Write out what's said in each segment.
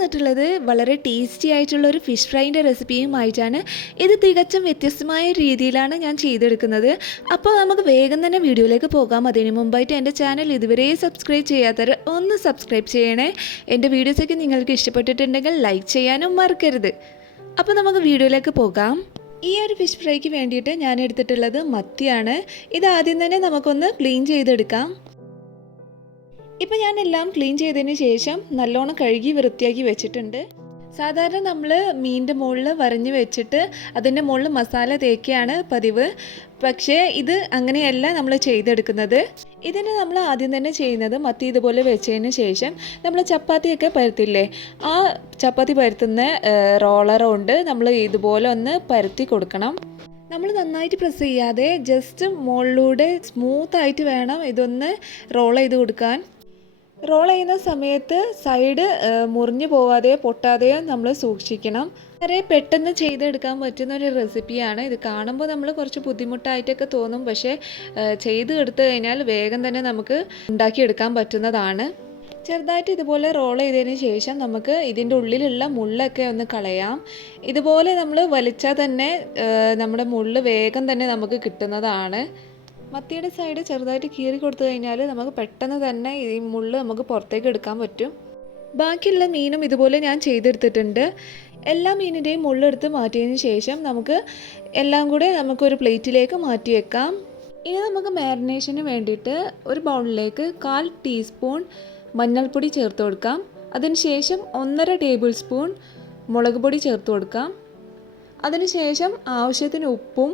വന്നിട്ടുള്ളത് വളരെ ടേസ്റ്റി ആയിട്ടുള്ള ഒരു ഫിഷ് ഫ്രൈൻ്റെ റെസിപ്പിയുമായിട്ടാണ്. ഇത് തികച്ചും വ്യത്യസ്തമായ രീതിയിലാണ് ഞാൻ ചെയ്തെടുക്കുന്നത്. അപ്പോൾ നമുക്ക് വേഗം തന്നെ വീഡിയോയിലേക്ക് പോകാം. അതിന് മുമ്പായിട്ട് എൻ്റെ ചാനൽ ഇതുവരെ സബ്സ്ക്രൈബ് ചെയ്യാത്തവർ ഒന്ന് സബ്സ്ക്രൈബ് ചെയ്യണേ. എൻ്റെ വീഡിയോസൊക്കെ നിങ്ങൾക്ക് ഇഷ്ടപ്പെട്ടിട്ടുണ്ടെങ്കിൽ ലൈക്ക് ചെയ്യാനും മറക്കരുത്. അപ്പോൾ നമുക്ക് വീഡിയോയിലേക്ക് പോകാം. ഈ ഒരു ഫിഷ് ഫ്രൈക്ക് വേണ്ടിയിട്ട് ഞാൻ എടുത്തിട്ടുള്ളത് മത്തിയാണ്. ഇത് ആദ്യം തന്നെ നമുക്കൊന്ന് ക്ലീൻ ചെയ്തെടുക്കാം. ഇപ്പം ഞാൻ എല്ലാം ക്ലീൻ ചെയ്തതിന് ശേഷം നല്ലോണം കഴുകി വൃത്തിയാക്കി വെച്ചിട്ടുണ്ട്. സാധാരണ നമ്മൾ മീനിൻ്റെ മുകളിൽ വരഞ്ഞ് വെച്ചിട്ട് അതിൻ്റെ മുകളിൽ മസാല തേക്കുകയാണ് പതിവ്. പക്ഷേ ഇത് അങ്ങനെയല്ല നമ്മൾ ചെയ്തെടുക്കുന്നത്. ഇതിന് നമ്മൾ ആദ്യം തന്നെ ചെയ്യുന്നത് മത്തി ഇതുപോലെ വെച്ചതിന് ശേഷം നമ്മൾ ചപ്പാത്തിയൊക്കെ പരത്തില്ലേ, ആ ചപ്പാത്തി പരത്തുന്ന റോളർ കൊണ്ട് നമ്മൾ ഇതുപോലെ ഒന്ന് പരത്തി കൊടുക്കണം. നമ്മൾ നന്നായിട്ട് പ്രസ് ചെയ്യാതെ ജസ്റ്റ് മുകളിലൂടെ സ്മൂത്തായിട്ട് വേണം ഇതൊന്ന് റോൾ ചെയ്ത് കൊടുക്കാൻ. റോൾ ചെയ്യുന്ന സമയത്ത് സൈഡ് മുറിഞ്ഞു പോവാതെയോ പൊട്ടാതെയോ നമ്മൾ സൂക്ഷിക്കണം. വളരെ പെട്ടെന്ന് ചെയ്തെടുക്കാൻ പറ്റുന്ന ഒരു റെസിപ്പിയാണ്. ഇത് കാണുമ്പോൾ നമ്മൾ കുറച്ച് ബുദ്ധിമുട്ടായിട്ടൊക്കെ തോന്നും, പക്ഷേ ചെയ്ത് എടുത്തു കഴിഞ്ഞാൽ വേഗം തന്നെ നമുക്ക് ഉണ്ടാക്കിയെടുക്കാൻ പറ്റുന്നതാണ്. ചെറുതായിട്ട് ഇതുപോലെ റോൾ ചെയ്തതിന് ശേഷം നമുക്ക് ഇതിൻ്റെ ഉള്ളിലുള്ള മുള്ളൊക്കെ ഒന്ന് കളയാം. ഇതുപോലെ നമ്മൾ വലിച്ചാൽ തന്നെ നമ്മുടെ മുള്ള് വേഗം തന്നെ നമുക്ക് കിട്ടുന്നതാണ്. മത്തിയുടെ സൈഡ് ചെറുതായിട്ട് കീറി കൊടുത്തു കഴിഞ്ഞാൽ നമുക്ക് പെട്ടെന്ന് തന്നെ ഈ മുള്ള് നമുക്ക് പുറത്തേക്ക് എടുക്കാൻ പറ്റും. ബാക്കിയുള്ള മീനും ഇതുപോലെ ഞാൻ ചെയ്തെടുത്തിട്ടുണ്ട്. എല്ലാ മീനിൻ്റെയും മുള്ളെടുത്ത് മാറ്റിയതിന് ശേഷം നമുക്ക് എല്ലാം കൂടെ നമുക്കൊരു പ്ലേറ്റിലേക്ക് മാറ്റി വെക്കാം. ഇനി നമുക്ക് മാരിനേഷന് വേണ്ടിയിട്ട് ഒരു ബൗളിലേക്ക് 1/4 ടീസ്പൂൺ മഞ്ഞൾപ്പൊടി ചേർത്ത് കൊടുക്കാം. അതിനുശേഷം 1.5 ടേബിൾ സ്പൂൺ മുളക് പൊടി ചേർത്ത് കൊടുക്കാം. അതിനുശേഷം ആവശ്യത്തിന് ഉപ്പും,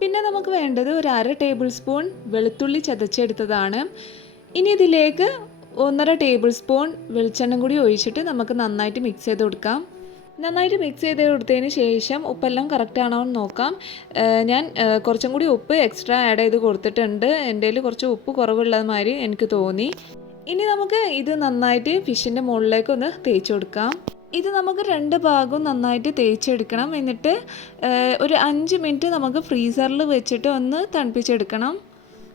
പിന്നെ നമുക്ക് വേണ്ടത് ഒരു 1/2 ടേബിൾ സ്പൂൺ വെളുത്തുള്ളി ചതച്ചെടുത്തതാണ്. ഇനി ഇതിലേക്ക് 1.5 ടേബിൾ സ്പൂൺ വെളിച്ചെണ്ണ കൂടി ഒഴിച്ചിട്ട് നമുക്ക് നന്നായിട്ട് മിക്സ് ചെയ്ത് കൊടുക്കാം. നന്നായിട്ട് മിക്സ് ചെയ്ത് കൊടുത്തതിന് ശേഷം ഉപ്പെല്ലാം കറക്റ്റ് ആണോ എന്ന് നോക്കാം. ഞാൻ കുറച്ചും കൂടി ഉപ്പ് എക്സ്ട്രാ ആഡ് ചെയ്ത് കൊടുത്തിട്ടുണ്ട്. എൻ്റെ കയ്യിൽ കുറച്ച് ഉപ്പ് കുറവുള്ളത് മാതിരി എനിക്ക് തോന്നി. ഇനി നമുക്ക് ഇത് നന്നായിട്ട് ഫിഷിൻ്റെ മുകളിലേക്ക് ഒന്ന് തേച്ച് കൊടുക്കാം. ഇത് നമുക്ക് 2 ഭാഗവും നന്നായിട്ട് തേച്ചെടുക്കണം. എന്നിട്ട് ഒരു 5 മിനിറ്റ് നമുക്ക് ഫ്രീസറിൽ വെച്ചിട്ട് ഒന്ന് തണുപ്പിച്ചെടുക്കണം.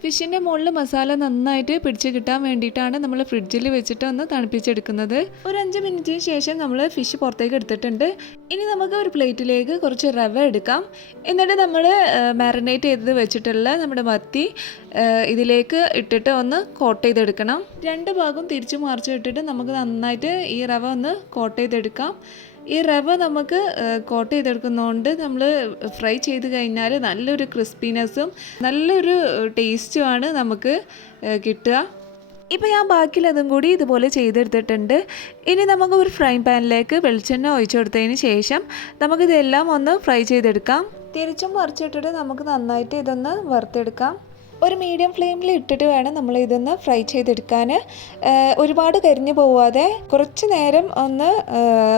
ഫിഷിൻ്റെ മുകളിൽ മസാല നന്നായിട്ട് പിടിച്ച് കിട്ടാൻ വേണ്ടിയിട്ടാണ് നമ്മൾ ഫ്രിഡ്ജിൽ വെച്ചിട്ട് ഒന്ന് തണുപ്പിച്ചെടുക്കുന്നത്. ഒരു 5 മിനിറ്റിന് ശേഷം നമ്മൾ ഫിഷ് പുറത്തേക്ക് എടുത്തിട്ടുണ്ട്. ഇനി നമുക്ക് ഒരു പ്ലേറ്റിലേക്ക് കുറച്ച് റവ എടുക്കാം. എന്നിട്ട് നമ്മൾ മാരിനേറ്റ് ചെയ്ത് വെച്ചിട്ടുള്ള നമ്മുടെ മത്തി ഇതിലേക്ക് ഇട്ടിട്ട് ഒന്ന് കോട്ട് ചെയ്തെടുക്കണം. 2 ഭാഗവും തിരിച്ചു മറിച്ച് ഇട്ടിട്ട് നമുക്ക് നന്നായിട്ട് ഈ റവ ഒന്ന് കോട്ട് ചെയ്തെടുക്കാം. ഈ റവ നമുക്ക് കോട്ട് ചെയ്തെടുക്കുന്നതുകൊണ്ട് നമ്മൾ ഫ്രൈ ചെയ്ത് കഴിഞ്ഞാൽ നല്ലൊരു ക്രിസ്പിനെസ്സും നല്ലൊരു ടേസ്റ്റുമാണ് നമുക്ക് കിട്ടുക. ഇപ്പോൾ ഞാൻ ബാക്കിയുള്ളതും കൂടി ഇതുപോലെ ചെയ്തെടുത്തിട്ടുണ്ട്. ഇനി നമുക്ക് ഒരു ഫ്രൈ പാനിലേക്ക് വെളിച്ചെണ്ണ ഒഴിച്ചു കൊടുത്തതിന് ശേഷം നമുക്കിതെല്ലാം ഒന്ന് ഫ്രൈ ചെയ്തെടുക്കാം. തിരിച്ചും മറിച്ചിട്ടിട്ട് നമുക്ക് നന്നായിട്ട് ഇതൊന്ന് വറുത്തെടുക്കാം. ഒരു മീഡിയം ഫ്ലെയിമിൽ ഇട്ടിട്ട് വേണം നമ്മൾ ഇതൊന്ന് ഫ്രൈ ചെയ്തെടുക്കാൻ. ഒരുപാട് കരിഞ്ഞു പോവാതെ കുറച്ച് നേരം ഒന്ന്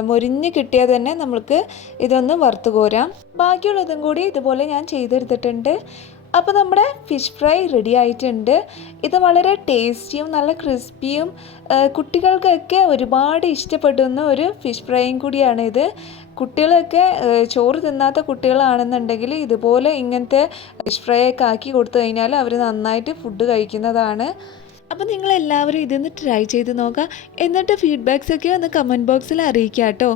മൊരിഞ്ഞ് കിട്ടിയാൽ തന്നെ നമുക്ക് ഇതൊന്ന് വറുത്ത് കോരാം. ബാക്കിയുള്ളതും കൂടി ഇതുപോലെ ഞാൻ ചെയ്തെടുത്തിട്ടുണ്ട്. അപ്പോൾ നമ്മുടെ ഫിഷ് ഫ്രൈ റെഡി ആയിട്ടുണ്ട്. ഇത് വളരെ ടേസ്റ്റിയും നല്ല ക്രിസ്പിയും കുട്ടികൾക്കൊക്കെ ഒരുപാട് ഇഷ്ടപ്പെടുന്ന ഒരു ഫിഷ് ഫ്രൈയും കൂടിയാണ് ഇത്. കുട്ടികളൊക്കെ ചോറ് തിന്നാത്ത കുട്ടികളാണെന്നുണ്ടെങ്കിൽ ഇതുപോലെ ഇങ്ങനത്തെ ഫിഷ് ഫ്രൈ ഒക്കെ ആക്കി കൊടുത്തു കഴിഞ്ഞാൽ അവർ നന്നായിട്ട് ഫുഡ് കഴിക്കുന്നതാണ്. അപ്പോൾ നിങ്ങളെല്ലാവരും ഇതൊന്ന് ട്രൈ ചെയ്ത് നോക്കുക. എന്നിട്ട് ഫീഡ്ബാക്സൊക്കെ ഒന്ന് കമൻറ്റ് ബോക്സിൽ അറിയിക്കുക കേട്ടോ.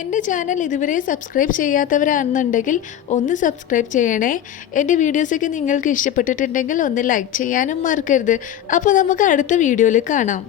എൻ്റെ ചാനൽ ഇതുവരെ സബ്സ്ക്രൈബ് ചെയ്യാത്തവരാണെന്നുണ്ടെങ്കിൽ ഒന്ന് സബ്സ്ക്രൈബ് ചെയ്യണേ. എൻ്റെ വീഡിയോസൊക്കെ നിങ്ങൾക്ക് ഇഷ്ടപ്പെട്ടിട്ടുണ്ടെങ്കിൽ ഒന്ന് ലൈക്ക് ചെയ്യാനും മറക്കരുത്. അപ്പോൾ നമുക്ക് അടുത്ത വീഡിയോയിൽ കാണാം.